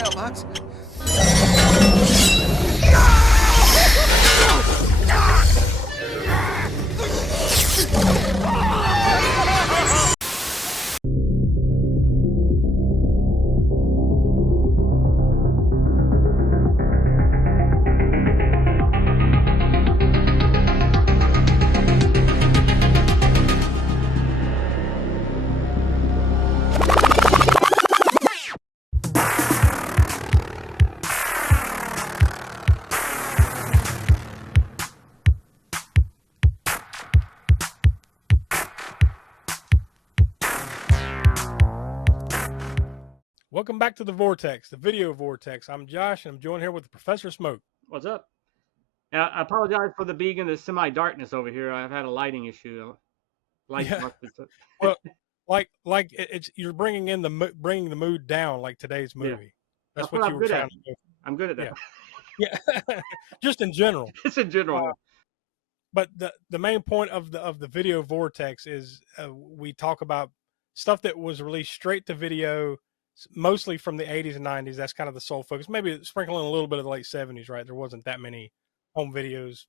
mailbox. Welcome back to the Vortex, the video Vortex. I'm Josh, and I'm joined here with Professor Smoke. What's up? I apologize for the being in the semi-darkness over here. I've had a lighting issue. Well, it's you're bringing the mood down like today's movie. Yeah. That's what you were trying to do. I'm good at that. Yeah, just in general. Just in general. But the main point of the video Vortex is we talk about stuff that was released straight to video, mostly from the 80s and 90s. That's kind of the sole focus. Maybe sprinkling a little bit of the late 70s, right? There wasn't that many home videos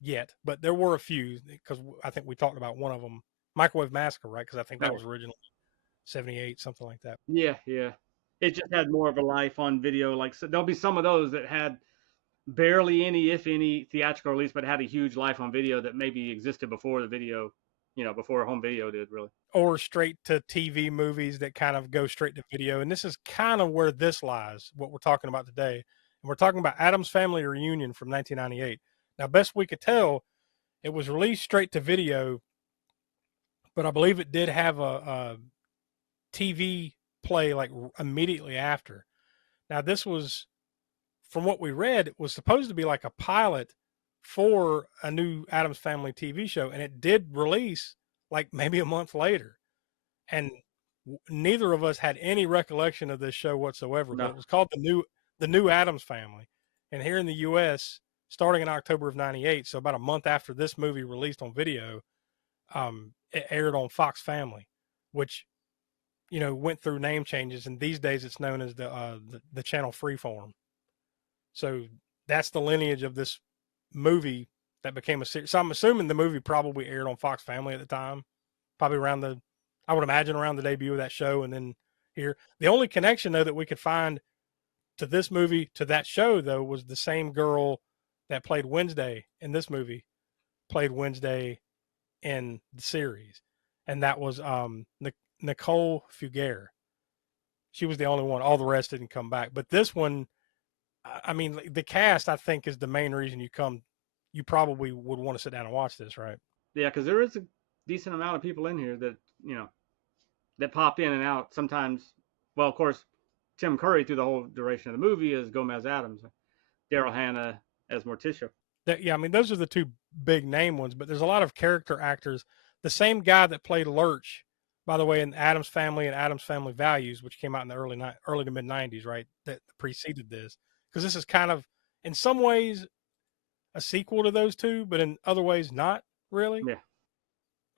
yet, but there were a few, because I think we talked about one of them, Microwave Massacre, right? Because I think that was originally 78, something like that. Yeah. It just had more of a life on video. Like, so there'll be some of those that had barely any, if any, theatrical release, but had a huge life on video that maybe existed before the video, before home video did, really. Or straight to TV movies that kind of go straight to video. And this is kind of where this lies, what we're talking about today. And we're talking about Addams Family Reunion from 1998. Now, best we could tell, it was released straight to video, but I believe it did have a TV play like immediately after. Now, this was, from what we read, it was supposed to be like a pilot for a new Addams Family TV show, and it did release like maybe a month later. And neither of us had any recollection of this show whatsoever. No. But it was called the new Addams Family. And here in the US, starting in October of 98, so about a month after this movie released on video, it aired on Fox Family, which, went through name changes, and these days it's known as the channel Freeform. So that's the lineage of this movie that became a series. So I'm assuming the movie probably aired on Fox Family at the time, probably I would imagine around the debut of that show. And then here, the only connection though that we could find to this movie to that show though was the same girl that played Wednesday in this movie played Wednesday in the series, and that was Nicole Fugere. She was the only one. All the rest didn't come back. But this one, I mean, the cast, I think, is the main reason you probably would want to sit down and watch this, right? Yeah, because there is a decent amount of people in here that, that pop in and out sometimes. Well, of course, Tim Curry through the whole duration of the movie as Gomez Addams, Daryl Hannah as Morticia. Yeah, I mean, those are the two big name ones, but there's a lot of character actors. The same guy that played Lurch, by the way, in Addams Family and Addams Family Values, which came out in the early to mid 90s, right? That preceded this. Because this is kind of, in some ways, a sequel to those two, but in other ways, not really. Yeah.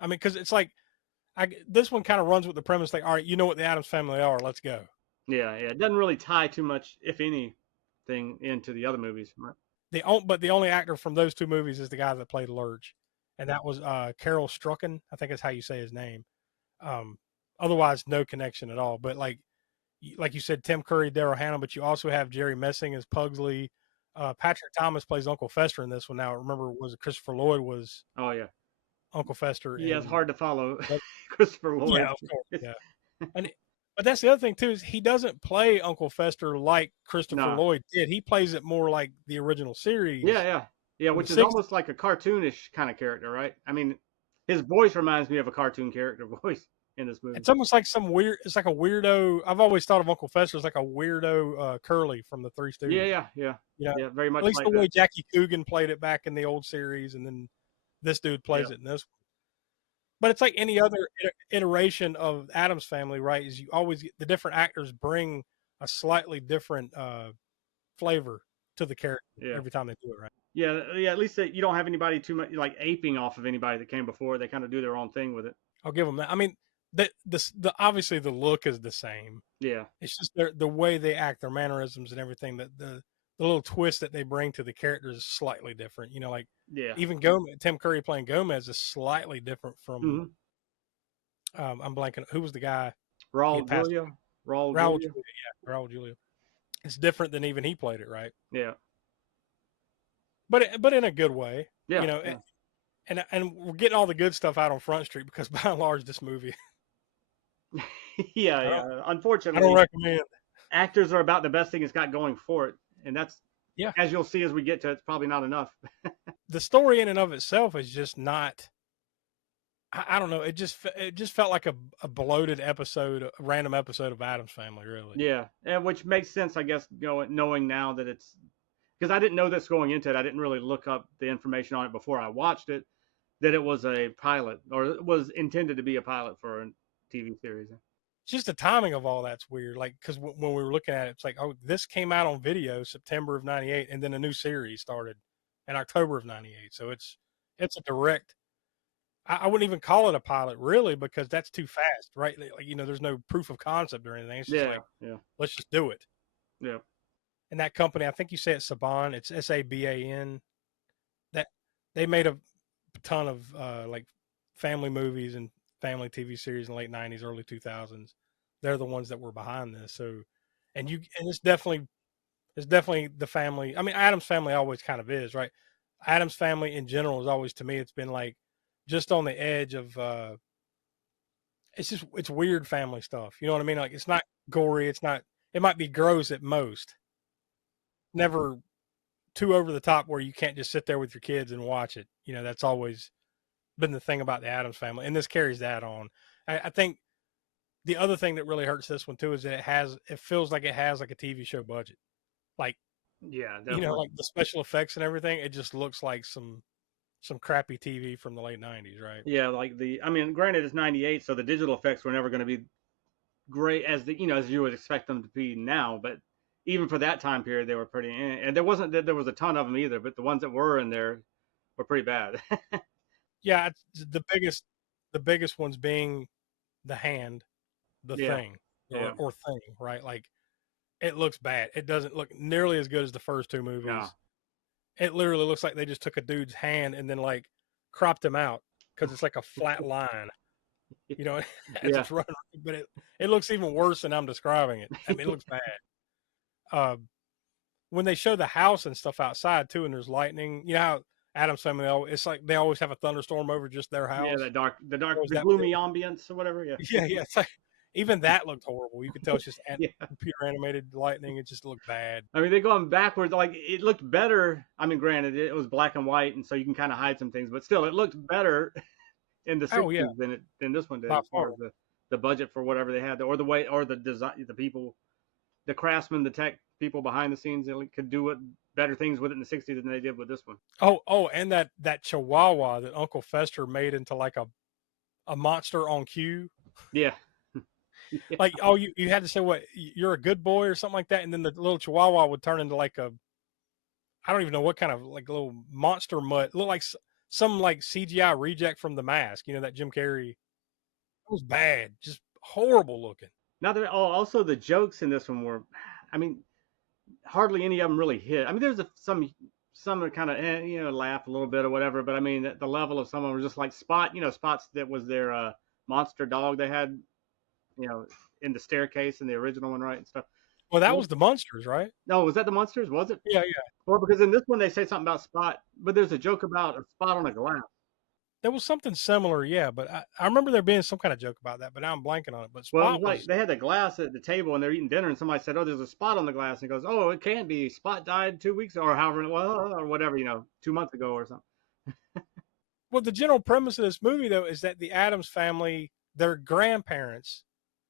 I mean, because it's like, this one kind of runs with the premise, like, all right, you know what the Addams Family are, let's go. Yeah. It doesn't really tie too much, if anything, into the other movies. Right? But the only actor from those two movies is the guy that played Lurch, and that was Carol Strucken, I think is how you say his name. Otherwise, no connection at all. But like you said, Tim Curry, Daryl Hannah, but you also have Jerry Messing as Pugsley. Patrick Thomas plays Uncle Fester in this one. Now, remember, Christopher Lloyd was Uncle Fester. Yeah, it's hard to follow Christopher Lloyd. Yeah, of course. Yeah, but that's the other thing too, is he doesn't play Uncle Fester like Christopher Lloyd did. He plays it more like the original series. Yeah, which is almost like a cartoonish kind of character, right? I mean, his voice reminds me of a cartoon character voice in this movie. It's almost like it's like a weirdo. I've always thought of Uncle Fester as like a weirdo Curly from the Three Stooges. Yeah, very much. At least like the way Jackie Coogan played it back in the old series, and then this dude plays it in this one. But it's like any other iteration of Addams Family, right? Is the different actors bring a slightly different flavor to the character every time they do it, right? Yeah. At least you don't have anybody too much like aping off of anybody that came before. They kind of do their own thing with it. I'll give them that. I mean, the obviously the look is the same. Yeah. It's just the way they act, their mannerisms and everything. That the little twist that they bring to the characters is slightly different. You know, like Yeah. even Gomez, Tim Curry playing Gomez is slightly different from. Mm-hmm. I'm blanking. Who was the guy? He Raul had passed Julia. away. Raul Raul Julia. Julia. Yeah, Raul Julia. It's different than even he played it, right? Yeah. But in a good way. Yeah. You know, Yeah. and we're getting all the good stuff out on Front Street because by and large, this movie Yeah. I don't Yeah. I don't Unfortunately, recommend. actors are about the best thing it's got going for it, and that's, Yeah, as you'll see as we get to it, it's probably not enough. the story in and of itself is just not. I don't know. It just felt like a bloated episode, a random episode of Addams Family, really. Yeah, and which makes sense, I guess, knowing now that it's, because I didn't know this going into it. I didn't really look up the information on it before I watched it, that it was a pilot, or it was intended to be a pilot for a TV series. Just the timing of all that's weird. Like, because when we were looking at it, it's like, oh, this came out on video September of '98, and then a new series started in October of '98. So it's a direct. I wouldn't even call it a pilot, really, because that's too fast, right? Like, there's no proof of concept or anything. It's just Yeah, like, yeah, let's just do it. yeah. And that company, I think you say it's Saban. It's Saban. That they made a ton of like family movies and family TV series in the late '90s, early 2000s. They're the ones that were behind this. So, and it's definitely the family. I mean, Addams Family always kind of is, right? Addams Family in general is always, to me, it's been like just on the edge of. It's weird family stuff. You know what I mean? Like it's not gory. It's not. It might be gross at most. Never too over the top where you can't just sit there with your kids and watch it. That's always been the thing about the Addams Family, and this carries that on. I think the other thing that really hurts this one too is that it feels like it has like a TV show budget. Like, Yeah, definitely. like the special effects and everything, it just looks like some crappy TV from the late '90s, right? Yeah, like I mean, granted, it's '98, so the digital effects were never going to be great as you would expect them to be now. But even for that time period, they were pretty. And there wasn't that there was a ton of them either, but the ones that were in there were pretty bad. Yeah, the biggest ones being the hand, the Yeah, thing, yeah, or thing, right? Like it looks bad. It doesn't look nearly as good as the first two no, movies. It literally looks like they just took a dude's hand and then like cropped him out because it's like a flat line, as yeah, it's running. But it looks even worse than I'm describing it. I mean, it looks bad. Uh, when they show the house and stuff outside too, and there's lightning, how Addams Family, it's like they always have a thunderstorm over just their yeah. house. The gloomy ambience or whatever. Yeah, Yeah. It's like even that looked horrible. You could tell it's just yeah. computer animated lightning. It just looked bad. I mean, they're going backwards. Like it looked better. I mean, granted, it was black and white, and so you can kind of hide some things, but still, it looked better in the Oh yeah, '60s than this one did, by as far. far as the budget for whatever they had, or the way, or the design, the people, the craftsmen, the tech people behind the scenes, they could do better things with it in the '60s than they did with this one. Oh, and that Chihuahua that Uncle Fester made into like a monster on cue. Yeah. Yeah. Like, oh, you had to say what you're a good boy or something like that, and then the little Chihuahua would turn into like I don't even know what kind of like little monster mutt. Look like some like CGI reject from The Mask. That Jim Carrey. It was bad, just horrible looking. Now that also the jokes in this one were, I mean, hardly any of them really hit. I mean, there's some that kind of laugh a little bit or whatever, but I mean the level of some of them were just like Spots that was their monster dog they had, you know, in the staircase in the original one, right, and stuff. Well, that was the Munsters, right? No, was that the Monsters? Was it? Yeah, yeah. Well, because in this one they say something about Spot, but there's a joke about a spot on a glass. There was something similar, yeah, but I remember there being some kind of joke about that, but now I'm blanking on it. But Well, it Spot was like was, they had the glass at the table and they're eating dinner, and somebody said, "Oh, there's a spot on the glass." And he goes, "Oh, it can't be. Spot died 2 weeks or however, well, or whatever, 2 months ago or something." well, the general premise of this movie, though, is that the Addams family, their grandparents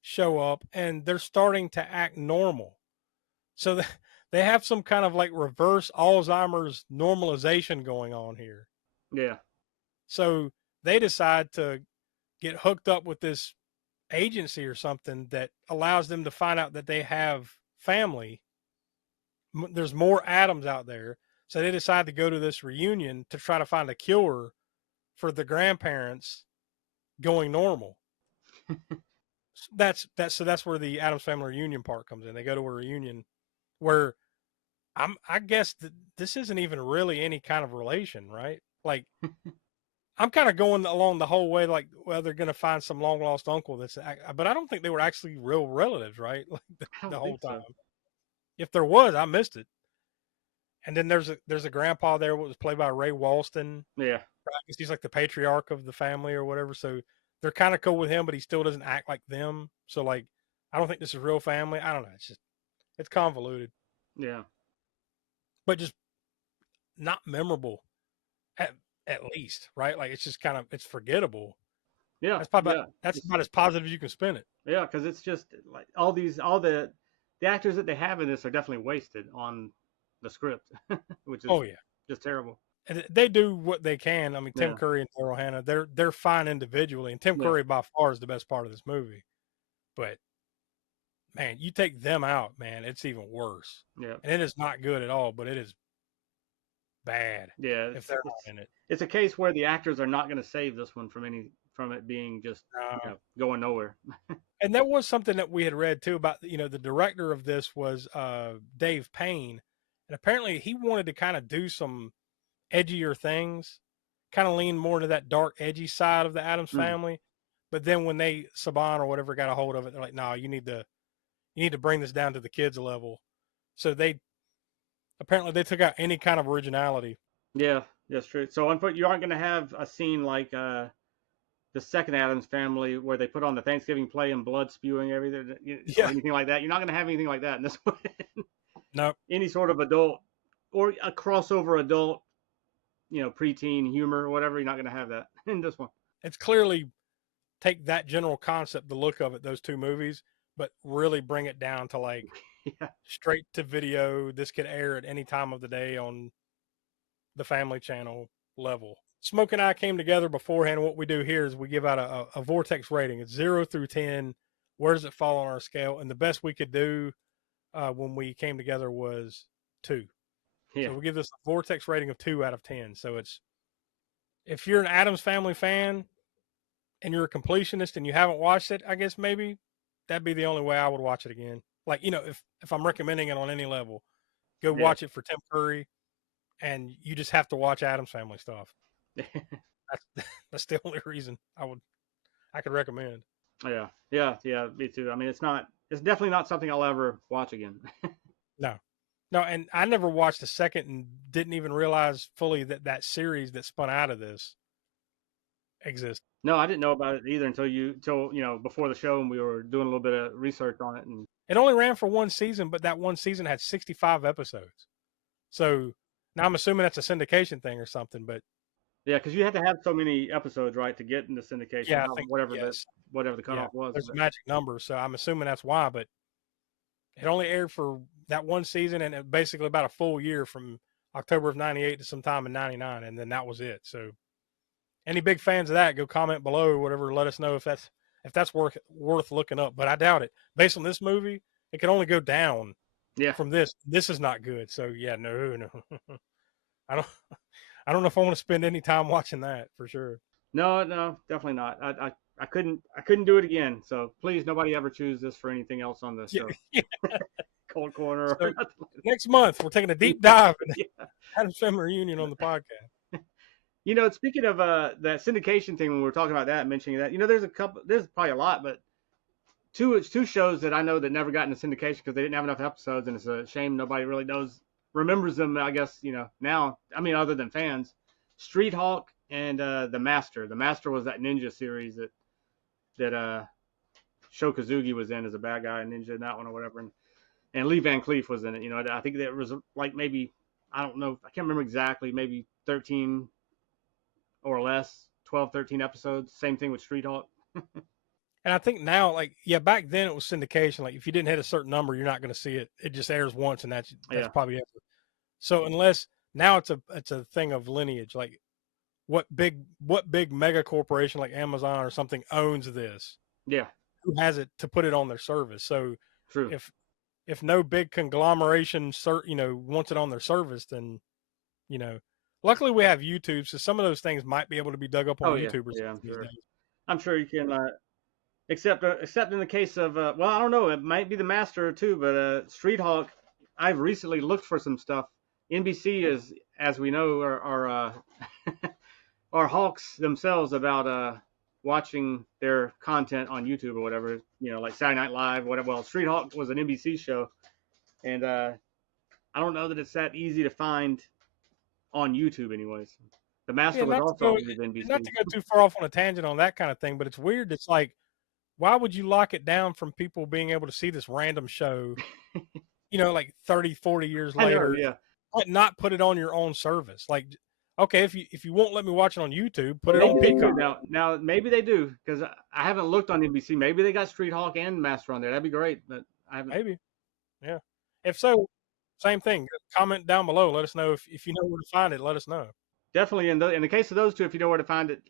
show up and they're starting to act normal. So they have some kind of like reverse Alzheimer's normalization going on here. Yeah, So they decide to get hooked up with this agency or something that allows them to find out that they have family. There's more Addams out there. So they decide to go to this reunion to try to find a cure for the grandparents going normal. So that's where the Addams Family Reunion part comes in. They go to a reunion where I guess this isn't even really any kind of relation, right? Like I'm kind of going along the whole way, like, well, they're going to find some long lost uncle but I don't think they were actually real relatives, right? Like I the don't whole think time. so. If there was, I missed it. And then there's a grandpa there, what was played by Ray Walston. Yeah. I guess he's like the patriarch of the family or whatever. So they're kind of cool with him, but he still doesn't act like them. So like, I don't think this is real family. I don't know. It's convoluted, Yeah. but just not memorable at at least, right? Like it's just it's forgettable. Yeah. Yeah. That's about as positive as you can spin it. Yeah, because it's just like the actors that they have in this are definitely wasted on the script, which is Oh yeah, just terrible. and they do what they can. I mean, Tim Yeah. Curry and Daryl Hannah, they're fine individually, and Tim Yeah. Curry by far is the best part of this movie. But man, you take them out, man, it's even worse. Yeah. And it is not good at all, but it is bad Yeah. if they're not in it. It's a case where the actors are not going to save this one from it being just going nowhere. And there was something that we had read too about the director of this was Dave Payne, and apparently he wanted to kind of do some edgier things, kind of lean more to that dark, edgy side of the Addams family. But then when Saban or whatever got a hold of it, they're like, "No, you need to bring this down to the kids' level." So they took out any kind of originality. Yeah, that's true. So unfortunately, you aren't going to have a scene like the second Addams Family where they put on the Thanksgiving play and blood spewing everything, or anything like that. You're not going to have anything like that in this one. No, Any sort of adult or a crossover adult, preteen humor or whatever. You're not going to have that in this one. it's clearly take that general concept, the look of it, those two movies, but really bring it down to like straight to video. This could air at any time of the day on the Family Channel level. Smoke and I came together beforehand. What we do here is we give out a Vortex rating. It's 0 through 10. Where does it fall on our scale? And the best we could do when we came together was 2. Yeah. So we give this a Vortex rating of 2 out of 10. So if you're an Addams Family fan and you're a completionist and you haven't watched it, I guess maybe that'd be the only way I would watch it again. Like, if I'm recommending it on any level, go watch it for Tim Curry, and you just have to watch Addams Family stuff. That's the only reason I could recommend. Yeah, me too. I mean, it's definitely not something I'll ever watch again. No, and I never watched the second and didn't even realize fully that series that spun out of this exists. No, I didn't know about it either until before the show, and we were doing a little bit of research on it. And it only ran for one season, but that one season had 65 episodes. So now I'm assuming that's a syndication thing or something, but yeah, because you had to have so many episodes, right, to get into syndication. Yeah, I think whatever the cutoff was. There's a magic number, so I'm assuming that's why. But it only aired for that one season, and it basically about a full year from October of '98 to sometime in '99, and then that was it. So, any big fans of that, go comment below or whatever. Let us know if that's worth looking up. But I doubt it. Based on this movie, it can only go down. Yeah. From this is not good. So yeah, no. I don't know if I want to spend any time watching that for sure. No, definitely not. I couldn't do it again. So please, nobody ever choose this for anything else on this show. Yeah. Cold Corner. So, next month, we're taking a deep dive into Addams Family Reunion on the podcast. Speaking of that syndication thing, when we were talking about that, mentioning that, there's probably a lot, but two shows that I know that never got into syndication because they didn't have enough episodes, and it's a shame nobody really remembers them. I guess now. I mean, other than fans, Street Hawk and The Master. The Master was that ninja series that Sho Kosugi was in as a bad guy, ninja in that one or whatever, and Lee Van Cleef was in it. I think there was like maybe, I don't know, I can't remember exactly, maybe 13 or less, 12, 13 episodes. Same thing with Street Hawk. And I think now, back then it was syndication. Like if you didn't hit a certain number, you're not going to see it. It just airs once, and that's probably it. So unless now it's a thing of lineage. Like what big mega corporation like Amazon or something owns this? Yeah. Who has it to put it on their service? So true. If no big conglomeration wants it on their service, then luckily we have YouTube, so some of those things might be able to be dug up on YouTube or something. Yeah, I'm sure you can Except in the case of well, I don't know, it might be the Master too, but Street Hawk, I've recently looked for some stuff. NBC is, as we know, are are hawks themselves about watching their content on YouTube or whatever, like Saturday Night Live, whatever. Well, Street Hawk was an NBC show, and I don't know that it's that easy to find on YouTube, anyways. The Yeah, Master was also, I believe, NBC. not to go too far off on a tangent on that kind of thing, but it's weird. It's like, why would you lock it down from people being able to see this random show, like 30, 40 years I know, later, yeah. but not put it on your own service? Like, okay, if you won't let me watch it on YouTube, put it Maybe on they do Peacock. now maybe they do, because I haven't looked on NBC. Maybe they got Street Hawk and Master on there. That'd be great, but I haven't. Maybe, yeah. If so, same thing. Comment down below. Let us know if you know where to find it. Let us know. Definitely in the case of those two, if you know where to find it,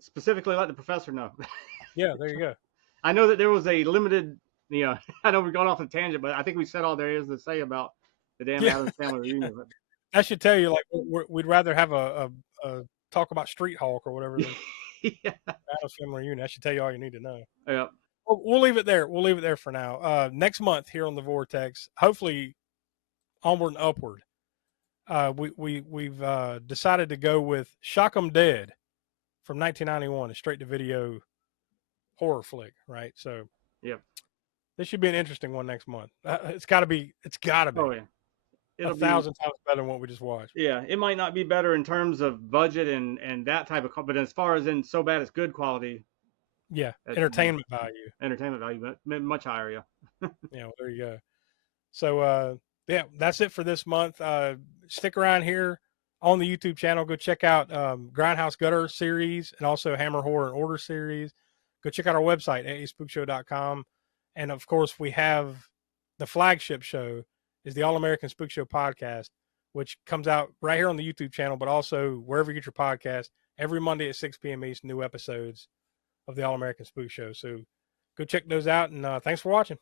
specifically let the professor know. Yeah, there you go. I know that there was a limited, I know we're going off a tangent, but I think we said all there is to say about the damn Addams Family Reunion. I should tell you, like, we'd rather have a talk about Street Hawk or whatever than Yeah. Addams Family Reunion. I should tell you all you need to know. Yeah. We'll leave it there. We'll leave it there for now. Next month here on the Vortex, hopefully onward and upward. We've decided to go with Shock 'Em Dead from 1991, a straight to video horror flick, right? So, Yep. This should be an interesting one next month. It's got to be. Oh yeah. It'll 1,000 times better than what we just watched. Yeah, it might not be better in terms of budget and that type of, but as far as in so bad it's good quality. Yeah, entertainment value. Entertainment value, but much higher. Yeah. Yeah, well, there you go. So yeah, that's it for this month. Stick around here on the YouTube channel. Go check out Grindhouse Gutter series and also Hammer Horror and Order series. Go check out our website, aaspookshow.com. And of course, we have the flagship show is the All American Spook Show podcast, which comes out right here on the YouTube channel, but also wherever you get your podcast every Monday at 6 p.m. East, new episodes of the All American Spook Show. So go check those out, and thanks for watching.